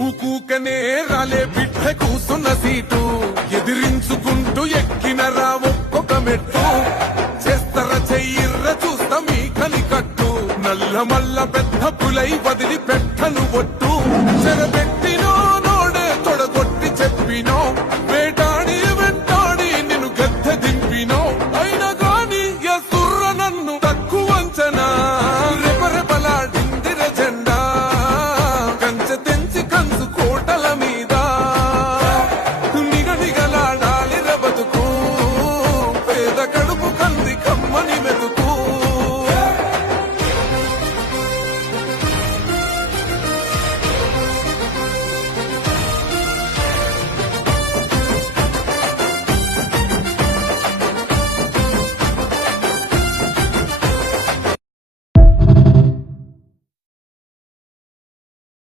ఊకూకనే రాలే బిడ్డ కూసున్న సీటు ఎదిరించుకుంటూ ఎక్కినరా ఒక్కొక్క మెట్టు చేస్తర చెయ్యిర్ర చూస్తా మీ కనికట్టు నల్ల మల్ల పెద్ద పులై వదిలి పెట్టను ఒట్టు